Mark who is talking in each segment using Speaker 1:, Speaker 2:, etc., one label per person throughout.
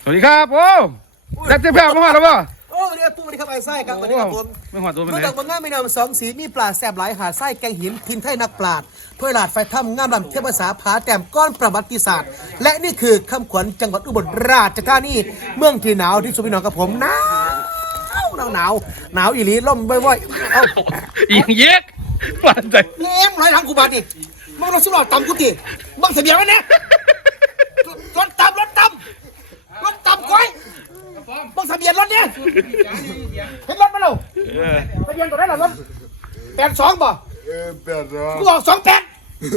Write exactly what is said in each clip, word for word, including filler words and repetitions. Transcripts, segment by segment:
Speaker 1: วัสดีครับโอ้จัดเจ้าพ่อมาหอดแล้วป่ะ
Speaker 2: โอ้วันนี้ปุ๊บวันนี้ครับไอ้ไส้ครับวันนี้ครับผม
Speaker 1: ไม่หอดตัวเป็นไง
Speaker 2: เมื่อตกบางงามไม่นำสองสีมีปลาแสบหลายหาดไส้แกงหินทินไทยนักปราดถ้วยหลาดไฟถ้ำงามลำเทียบภาษาผาแต้มก้อนประวัติศาสตร์ และนี่คือคำขวัญจังหวัดอุบลราชธานีเมืองที่หนาวที่สุดพี่น้องกับผมหนาวหนาวหนาวหนาวอีหลีล่มบ่อยๆเอ้า
Speaker 1: อีกเย็กฝันใจ
Speaker 2: แง้มร้อยหลังกูบาดนี่มึงรถสุดหล่อต่ำกูดิบังเสียไว้เนี่ยรถต่ำรถต่ำรถต่ำก้อยบังทะเบียนรถเนี่ยเห็นรถมาแล้วทะเบียนตัวไหนล่ะรถแปดสองบ่
Speaker 3: เออแปดร้อย
Speaker 2: กูบอกสองแปด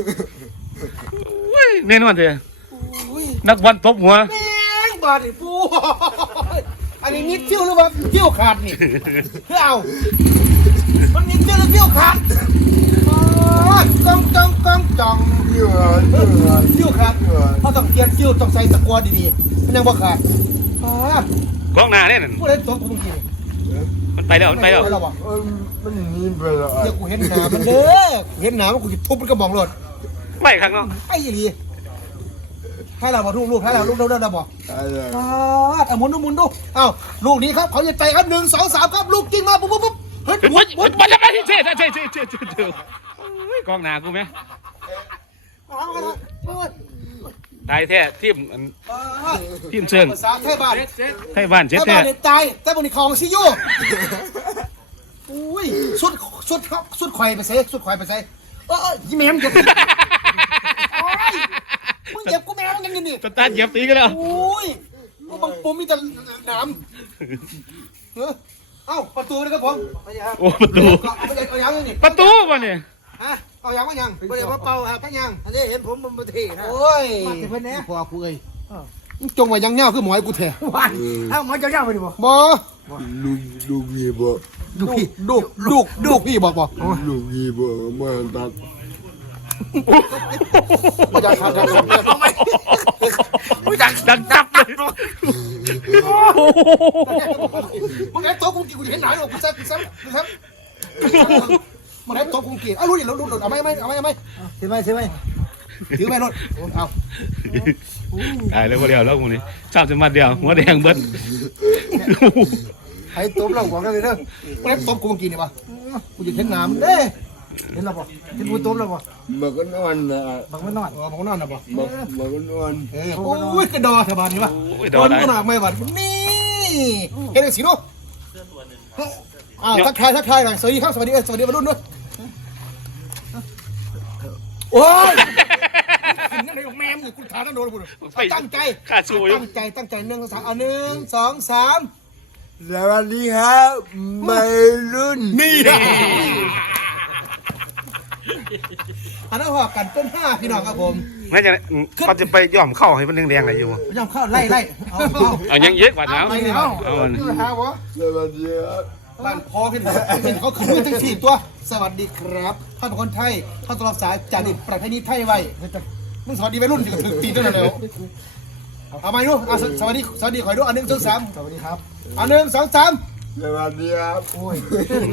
Speaker 1: แน่นอนเลยนักบอลตบหัว
Speaker 2: แม่งบาดนี่ปูอันนี้นิดเที่ยวหรือว่าเที่ยวขาดนี่เพื่อเอามันนิดเที่ยวหรือเที่ยวขาดจ้องจ้องจ้องจ้อง
Speaker 3: เยอะเยอะ
Speaker 2: เที่ยวขาดเขาต้องเทียนเที่ยวต้องใส่ตะกัวดีๆมันยังบ่ขาด
Speaker 1: กองหน้าเนี่ยนั่น
Speaker 2: ผู้ใดตัวกูเมื่อกี้
Speaker 1: มันไปแล้วมันไปแล้ว
Speaker 3: เออมันนี่ไปแล้ว
Speaker 2: เดี๋ยวกูเห็นหนามันเด้อเห็นหนามันกูจะทุบมันกระบอกรถ
Speaker 1: ไม่ครั้งเนาะ
Speaker 2: ไอ้ยี่ลีให้เราบอกลูกลูกให้เราลูกเดินเดินเราบอกเอาหมุนดูหมุนดูเอ้าลูกนี้ครับเขาจะใจครับหนึ่งสองสามครับลูกกิ้งมาปุ๊บปุ๊บปุ๊บ
Speaker 1: เฮ้ยปุ๊บปุ๊บปุ๊บแล้วไปเจ๊เจ๊เจ๊เจ๊เจ๊เจ๊กองหน้ากูไหมตายแท้ทีมทีมเชิง
Speaker 2: ไทยบ้าน
Speaker 1: ไทยบ้านเจ็ดแท้
Speaker 2: ตายแต่บนนี้ของซิโย่อุ้ยสุดสุดครับสุดไข่ไปใส่สุดไข่ไปใส่เออยี่แม่มเจ็บมึงเจ็บกูแม่ยังไงนี่
Speaker 1: ตาเหยียบตีกันแล้ว
Speaker 2: อุ้ยมึงปุ่มมีแต่น้ำเอ้าประตูนะครับผม
Speaker 1: โอ้ประตู
Speaker 2: เอาอย่างนี้
Speaker 1: ประตูวะเนี่ย
Speaker 2: ฮะเอาอย่างว่ายัง
Speaker 4: ไม่ได้มาเป่าครับ
Speaker 2: ยัง
Speaker 4: อันนี้เห็นผมมันมาเทนะ
Speaker 2: โอ้ยมาเพื่อนแน่พอกูเอ้ยจงไว้ยังเงาคือหมอยกูแท้
Speaker 4: วันเอ้าหมอยจะเงาไปดิบ่
Speaker 2: บ่
Speaker 3: ลูกลูกยี่บ่
Speaker 2: ลูกพี่ลูกลูกลูกพี่บอกบอก
Speaker 3: ลูกยี่บ่มาตัด
Speaker 2: มาจากทางการทำไม
Speaker 1: ดังดังจับเลย
Speaker 2: มึงไอ้โต๊ะกูกินกูจะเห็นหนาหรอกกูแซ่บกูแซ่บกูแซ่บมึงไอ้โต๊ะกูกินเอารู้ดิรู้รู้เอาไหมเอาไหมเอาไหมเอาไหม
Speaker 4: ถือไหมถือไหม
Speaker 2: ถือไหมรถเอา
Speaker 1: ตายแล้วคนเดียวแล้วคนนี้ชอบจะมาเดียวหัวแดงเบิ้ล
Speaker 2: ไอ้โต๊ะเราบอกกันเลยเด้อมึงไอ้โต๊ะกูกินเนี่ยปะกูจะเห็นหนาเด้
Speaker 4: เห็นแล้วบ่เห็นกูต้มแล้วบ่
Speaker 3: มันก็นอนนะ
Speaker 4: มันไม่นอน
Speaker 2: มันก็นอนนะบ่
Speaker 3: มันมันก็นอน
Speaker 2: เออโอ้ยกระดอชาวบ้านนี่ปะโดนกูหนักไม่หวัดนี่เห็นสิลูกอ้าวทักทายทักทายหน่อยสวัสดีครับสวัสดีสวัสดีวัยรุ่นด้วยโอ้ยนั่นเลยของแม่มึงคุณขาต้องโดนคุณตั้งใจตั้งใจตั้งใจหนึ่งสองเอาหนึ่งสองสาม
Speaker 3: สวัสดีครับวัยรุ่น
Speaker 2: นี่อันนั้นพอกันต้นห้าพี่น้องครับผม
Speaker 1: งั้นจะเขาจะไปย่อมเข้าให้มันแดงๆอะไรอยู่
Speaker 2: ย่อมเข้าไล่ไล่
Speaker 1: เอาเอายังเยอะกว่าน้ำ
Speaker 2: เอาเอาหาวะ
Speaker 3: สวัสดีครับ
Speaker 2: บ้านพอขึ้นเป็นเขาขึ้นมาทั้งสี่ตัวสวัสดีครับท่านเป็นคนไทยท่านตลอดสายจาริตประเพณีไทยไว้มึงสวัสดีวัยรุ่นถึงถึงตีตั้งแต่แล้วเอาไหมลูกสวัสดีสวัสดีขอดูอันหนึ่งสองสาม
Speaker 4: สวัสดีครับ
Speaker 2: อันหนึ่งสองสาม
Speaker 3: สวัสดีครับ
Speaker 2: โอ้ย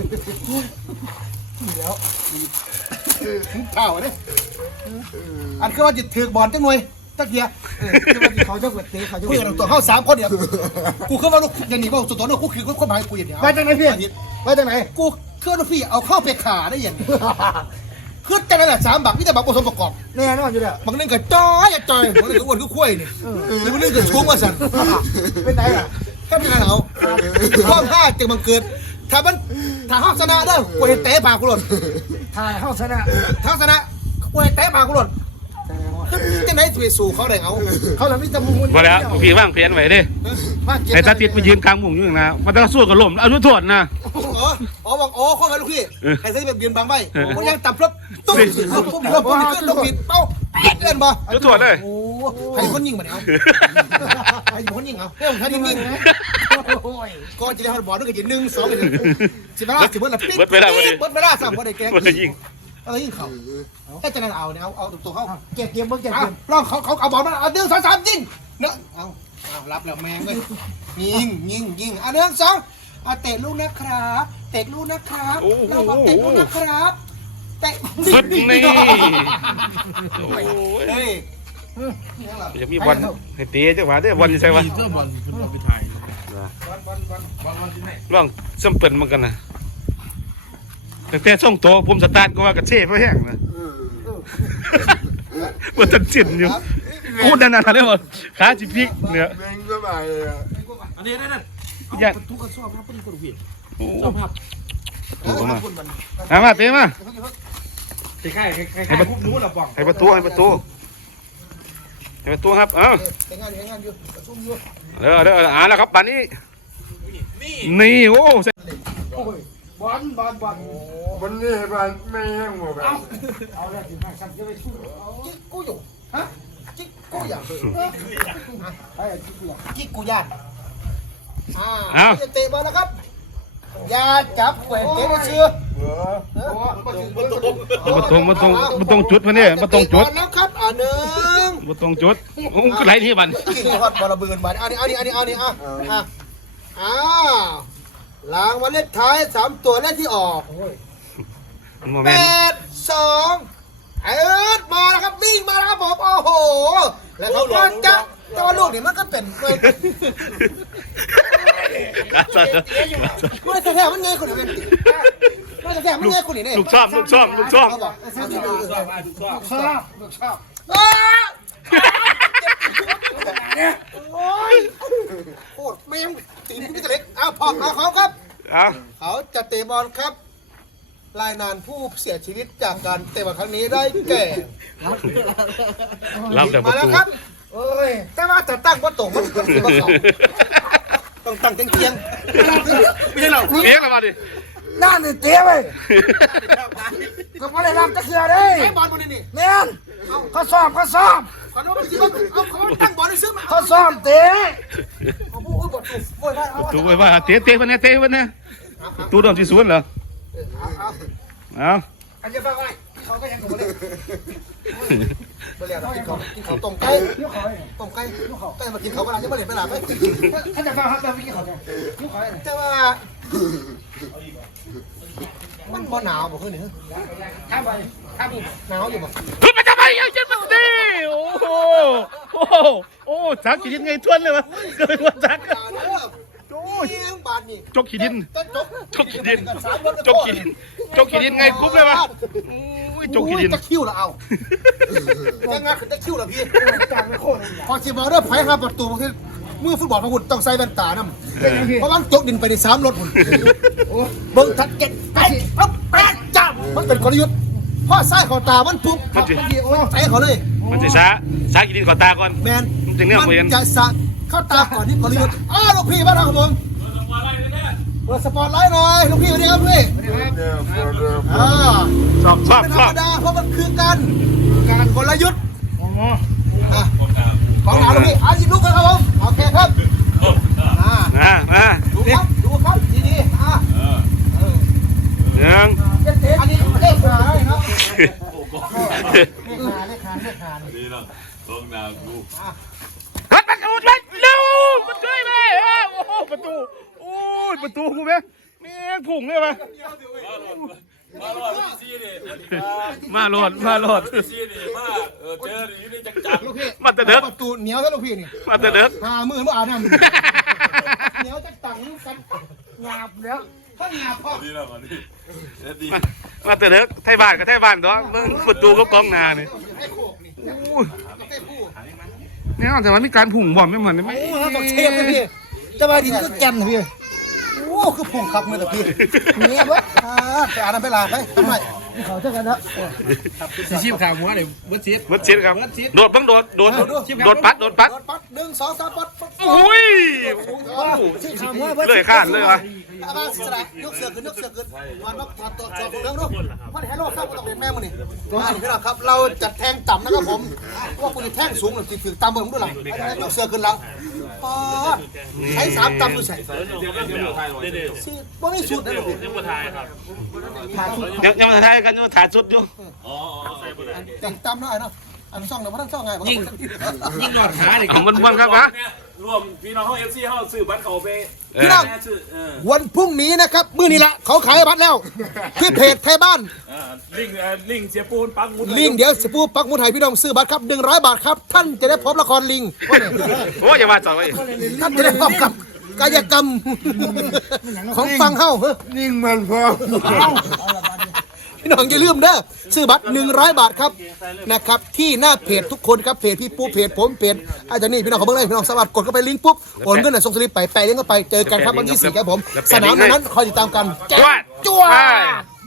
Speaker 2: เดี๋ยวเท่าเนี่ยอันคือว่าจะถือบอลจังหน่วยตะเกียร์
Speaker 4: คือว่าเขาจะเปิดเตะเขาจะ
Speaker 2: คุยกับตัวเข้าสามคนเดียวกูคือว่าลูกอย่างนี้ว่าสุดตัวนู้นกูคือคนหมายกูอย่างเดียว
Speaker 4: ไปจังไหนพี่ไปจังไหน
Speaker 2: กูคือลูกพี่เอาเข้าไปขาได้อย่างนี้คือจังนั้นแหละสามบักนี่แต่บักผสมประกอบ
Speaker 4: แน่นอนอยู่แล้ว
Speaker 2: บางนึงก็จ้อยจ้อยบางนึงก็อ้วนก็คุ้ยนี่หรือบางนึงก็ชุ่มว่าสั่น
Speaker 4: เป็นไงล่ะ
Speaker 2: แค่เป็นไงเหรอข้อห้าจึงบังเกิดถ้ามันถ้าห้าชนะเด้อกูเห็นเตะปากกูหล่น
Speaker 4: ถ้าห้าชนะ
Speaker 2: ถ้าชนะกูเห็นเตะปากกูหล่นจะไหนตัวสู่เขาได้เอา
Speaker 4: เขาทำให้จมูก
Speaker 1: มาแล้วพี่ว่างเพี้ยนไว้ดิไอ้ตาติดไปยืนกลางมุ้งอยู่นะมันต้องสู้กับลมเอาด้วยโทษนะ
Speaker 2: อ๋ออ๋อบอกอ๋อข้อกันลูกพี่ไอ้ที่แบบยืนบางใบมันยังต่ำปุ๊บตุ้มตุ้มตุ้มตุ้มตุ้มขึ้นลงผิดเป้าเล่นบ่
Speaker 1: ด้วยโทษเลย
Speaker 2: โอ้ใครคนยิงมาเนี่ยเอาใครคนยิงเอาเฮ้ยใครยิงยิงก็จะได้ฮอตบอลด้วยกันหนึ่งสองกันสิบเวลาสิบเวลาปิ๊บ
Speaker 1: เบิดไปได้
Speaker 2: เบิดไปได้สามคนได้แกง
Speaker 1: ยิง
Speaker 2: อะไรยิงเขาถ้าจะนั่นเอาเนี่ยเอาเอาตัวเขา
Speaker 4: เก็บเกมเมื่อเก็บเกม
Speaker 2: ลองเขาเขาเอาบอลมาเอาหนึ่งสองสามยิงเนาะเอาเอารับแล้วแมงเลยยิงยิงยิงเอาหนึ่งสองเอาเตะลูกนะครับเตะลูกนะครับเราบอกเตะลูกนะครับเตะ
Speaker 1: สุดนี่
Speaker 2: เฮ้ย
Speaker 1: จะมีบอลให้ตีจังหวะเด้อบอลจะใช่วะ
Speaker 3: เพื่อบอลคุณเอาไปถ่าย
Speaker 1: ลองซ้ำเปิ่นมันกันนะแต่แต่ส่งโตผมสตาร์ทก็ว่ากระเช่เพราะแห้งนะว่าจะจินอยู่โอ้นั่นๆเรียกว่าขาจิพริกเนี่ย
Speaker 3: แม่งก็ไปอ่ะ
Speaker 5: อันนี้นั่น
Speaker 1: ยัน
Speaker 5: ทุกกระสอบครับเป็นคนผิด
Speaker 1: โอ้
Speaker 5: สอบครับ
Speaker 1: ถูกมาเอามาเตะมา
Speaker 5: คล้ายๆคล้ายๆคล้ายๆพวกนู้นละป่อง
Speaker 1: ให้ประตูให้ประตูให้ประตูครับเอ้า
Speaker 2: แต่งงานแต่งงานอยู่ซุ่มอยู่
Speaker 1: เด้อเด้ออ่าแล้วครับบัดนี้นี่โอ้
Speaker 4: บอลบอลบอล
Speaker 3: วันนี้บ้านไม่แห้งหมดแบบ
Speaker 4: เอาแล้วถึงห้าสั่งจะไปสู้
Speaker 2: จิ๊กกูอยู่ฮะจิ๊กกูอย่าง
Speaker 4: ไอ้ที่เกี่ยว
Speaker 2: จิ๊กกูย่านอ่าจะเตะบอลนะครับอย่าจับแหวนเตะเชื่อ
Speaker 1: มาตรงมาตรงมาตรงจุดมาเนี่ยมาตรงจุด
Speaker 2: แล้วครับอ่าหนึ่ง
Speaker 1: มาตรงจุดโอ้ก็ไหลที่บัน
Speaker 2: กินทอดบอลระเบิดบันอันนี้อันนี้อันนี้อันนี้อ่ะอ่ะอ้าวล้างวันเลขท้ายสามตัวเลขที่ออก
Speaker 1: โมเม
Speaker 2: แป
Speaker 1: นต์
Speaker 2: ดสองเอิร์ดมาแล้วครับวิ่งมาแล้วครับผมโอ้โหแล้วเขาก็จะแต่ว่าลูกนี่มันก็เป็นมันไม่แท้ๆมันไงคนอื่นเป็นไม่แท้ๆมันไงคนอื่นเนี่ย
Speaker 1: ลูกชอบลูกชอบลูกชอบ
Speaker 2: เขาบอก
Speaker 4: ชอบชอบ
Speaker 2: อ้าโอ้ยโคตรแม่งตีนพี่ตะเล็กอ้าวพอเอาเขาครับ
Speaker 1: เอา
Speaker 2: เขาจะเตะบอลครับรายนานผู้เสียชีวิตจากการเตะบอลครั้งนี้ได้แก่
Speaker 1: เราจากประ
Speaker 2: มาแล้ว
Speaker 1: ตู
Speaker 2: ครับเอ้ยแต่ว่าจะตั้งว่าตรงมันก็คือว่าเขาต้องตั้งเทียงๆไม่ใช่เรา
Speaker 1: เลี้ยงแล้วมาดิ
Speaker 4: นั่นนี่เตี้ยไปก็ไม่ได้รับตะเกียบเลย
Speaker 2: ไอ้บอลบอลนี่นี่
Speaker 4: แม่นเขาซ้อมเขาซ้อม
Speaker 2: ขอโทษไปสิว่าเอาเขาตั้งบอลให้ซื้อมา
Speaker 4: เขาซ้อมเตะ
Speaker 2: เอาผู้บอลถูกโวยได้เอา
Speaker 1: ประตูไว้ว่าเตะเตะวันนี้เตะวันนี้ประตูโดนที่สวนเหรอ
Speaker 2: เอา
Speaker 1: เอา
Speaker 2: อันจะฟังไว้เขาก็ยังกับมาเลยไปเรียนกินเขากินเขาต้มไก่
Speaker 4: ยกเขาเลย
Speaker 2: ต้มไก่ไก่มากินเขาเวลาจะมาเรียนเวลาไป
Speaker 4: ถ้าจะฟังครับแต่ไม่กินเขาเลยยกเขาเลย
Speaker 2: แต่ว่ามันบ่หนาวบ่ขึ้นนี่
Speaker 4: ข้ามไปข้ามไป
Speaker 2: หนาวอยู่บ่
Speaker 1: ขึ้นมาทำไมยังจะมาดิโอ้โหโอ้โหโอ้จักขีดินไงทวนเลยวะเกิดว่าจัก
Speaker 2: หนาวเด้อโอ้ยบาทนี่
Speaker 1: จกขีดิน
Speaker 2: จก
Speaker 1: จกขีดินจกขีดินจกขีดินไงคุบเลยวะโอ้ยจกขีดิน
Speaker 2: จะคิ้วละเอาจะงัดขึ้นจะคิ้วละพี่
Speaker 4: จางไม่โคตร
Speaker 2: พอสิบอกเด้อไผหาประตูคือมือฟุตบอลของคุณต้องใส่แว่นตานำเพราะว่าจกดินไปในสามรถคุณเบิ่งทัดเก็ตไปปั๊บแป๊ดจ้ำมันเป็นกลยุทธ์พอใส่เข้าตามันปุ๊บ
Speaker 1: มันจะ
Speaker 2: ใส่เขาเลย
Speaker 1: มันจะช้าช้าขีดินขอตาก่อน
Speaker 2: แมน
Speaker 1: มันจะเงือกบ่เห็น
Speaker 2: จะสะเข้าตาก่อนที่กลยุทธ์อ้าวลูกพี่บ้านเราครับผมเปิดสปอตไลท์หน่อยลูกพี่สวัสดีครับพี่
Speaker 3: เนี่ยพอเดิม
Speaker 2: อ่า
Speaker 1: ชอบชอบ
Speaker 2: เป็น
Speaker 1: ช
Speaker 2: ธร
Speaker 1: อ
Speaker 2: ร
Speaker 1: บ
Speaker 2: มดาเพราะมันคือการการกลยุทธ์อ่ะของหลานลูกพี่อ่ะหยิบลูกกันครับผมโอเคครับอ่า
Speaker 1: นะมา
Speaker 2: ดูครับดูครับดีๆอ่ะ
Speaker 1: หนึ่ง
Speaker 2: อันนี้เลขหาเลยเนาะเลขหาเลขหาเลขหา
Speaker 5: นี่เราลงน้ำกู
Speaker 1: ฮัดประตูเลยเร็วมันช่วยเลยอ้าวโอ้โหประตูโอ้ยประตูกูไหมแม่งผุ่งเลยไหม
Speaker 5: มาหลอดซีนี่
Speaker 1: มาโหลดมาโหลด
Speaker 5: ซีนี่มาเออเจออยู่นี่จังจัง
Speaker 2: ลูกพี่
Speaker 1: มาแต่เด็ก
Speaker 2: ประตูเหนียวซะลูกพี่นี่
Speaker 1: มาแต่เด็ก
Speaker 2: หามือมาอาบน้ำเหนียวจะตังกันหยาบแล้วถ้าหยาบพ่อ
Speaker 5: นี่เรามานี่ดี
Speaker 1: มาแต่เด็กไทยบ้านกับไทยบ้านตัวมึงประตูก็กองนาเนี่ย
Speaker 2: ให้โคกนี่
Speaker 1: โอ้ย
Speaker 2: ให้ผู้
Speaker 1: เนี่ยแต่ว่ามีการผุ่งบ่อมไม่เหมือนไม่
Speaker 2: โอ้โหต้องเทปเลยพี่จะมาดินก็แก่นพี่โอ้คือผงคักมือแต่พี่เนี่ยเว้ยอ่าจะอ่านไปลาไปทำไม
Speaker 4: เขาเท่ากันแล้ว
Speaker 5: ซีชิมขาหัวเลยเบิร์ดซีด
Speaker 1: วัดเช็ดครับโดดบังโดดโดดโดดปัดโดดปัด
Speaker 2: รถปัดหนึ่งสองสามปัดปัด
Speaker 1: โอ้ย
Speaker 4: ชื่อคำว่า
Speaker 1: เลยข้านเลยวะ
Speaker 2: อาบ้าสิสระยกเสือขึ้นยกเสือขึ้นวันนกถอดตัวจอของเรื่องนู้นวันนี้ให้โลกครับต้องเรียนแม่มึงนี่อ่าพี่น้องครับเราจะแทงต่ำนะครับผมเพราะว่าคุณจะแทงสูงหรือถือตามเบอร์ผมด้วยหรอยกเสือขึ้นแล้วปอดใช้สามต่ำดูใส่สิว่าไม่สุดนะลูก
Speaker 1: ยังยังมาถ่ายกันยังมาถ่ายสุดอยู่
Speaker 2: แต่งต่ำหน่อยเนาะอันซ่องเดี๋ยวว่าท่านซ่องไงยิ่ง
Speaker 5: ยิ่งนอนขาเลย
Speaker 1: ของบนบนครับวะ
Speaker 5: รวมพี่น้องเขาเอฟซีเขาซื้อบัตรเขาไป
Speaker 2: พี่น้อง
Speaker 5: ซื้อเออ
Speaker 2: วันพรุ่งนี้นะครับมื้อนี้ละเขาขายบัตรแล้วที่เพจไทยบ้าน
Speaker 5: อ่าลิงก์เอ่อลิงก์เสียปูนปังมุด
Speaker 2: ลิงก์เดี๋ยวสปูปักหมุดไทยพี่น้องซื้อบัตรครับหนึ่งร้อยบาทครับท่านจะได้พบละครลิงว่าเนี่ย
Speaker 1: โอ้ยอย่ามาจ่อไว้
Speaker 2: ท่านจะได้พบกับกายกรรมของฟังเฮ้าเฮ้อ
Speaker 3: นิ่งมันพอ
Speaker 2: พี่น้องอย่าลืมเด้อซื้อบัตรหนึ่งร้อยบาทครับนะครับที่หน้าเพจทุกคนครับเพจพี่ปูเพจผมเพจอาจารย์นี่พี่น้องเขาเบิ่งเลยพี่น้องสวัสดิ์กดเข้าไปลิงก์ปุ๊บโอนเงินน่ะส่งสลิปไปแปะลิงก์เข้าไปเจอกันครับวันที่สี่ครับผมสนามนั้นคอยติดตามกันแจ๊ะจ้ว